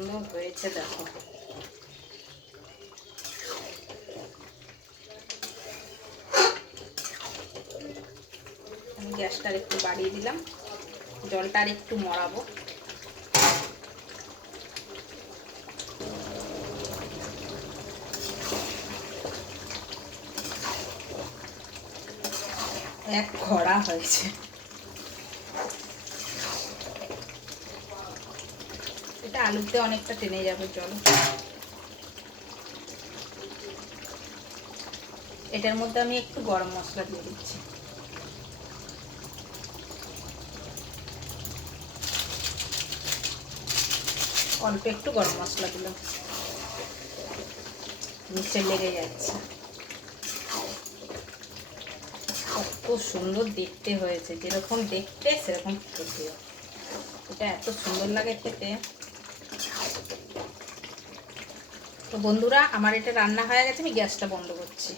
সুন্দর হয়েছে দেখো। আমি গ্যাসটা একটু বাড়িয়ে দিলাম, জলটা আর একটু মরাবো। এক খরা হয়েছে। এটা আলুতে অনেকটা টেনে যাবে জল। এটার মধ্যে আমি একটু গরম মশলা দিয়ে দিচ্ছি। অল্প একটু গরম মশলা দিলাম, নিচে লেগে যাচ্ছে। কত সুন্দর দেখতে হয়েছে, যেরকম দেখতে সেরকম খেতে। এটা এত সুন্দর লাগে খেতে। তো বন্ধুরা, আমার এটা রান্না হয়ে গেছে, আমি গ্যাসটা বন্ধ করছি।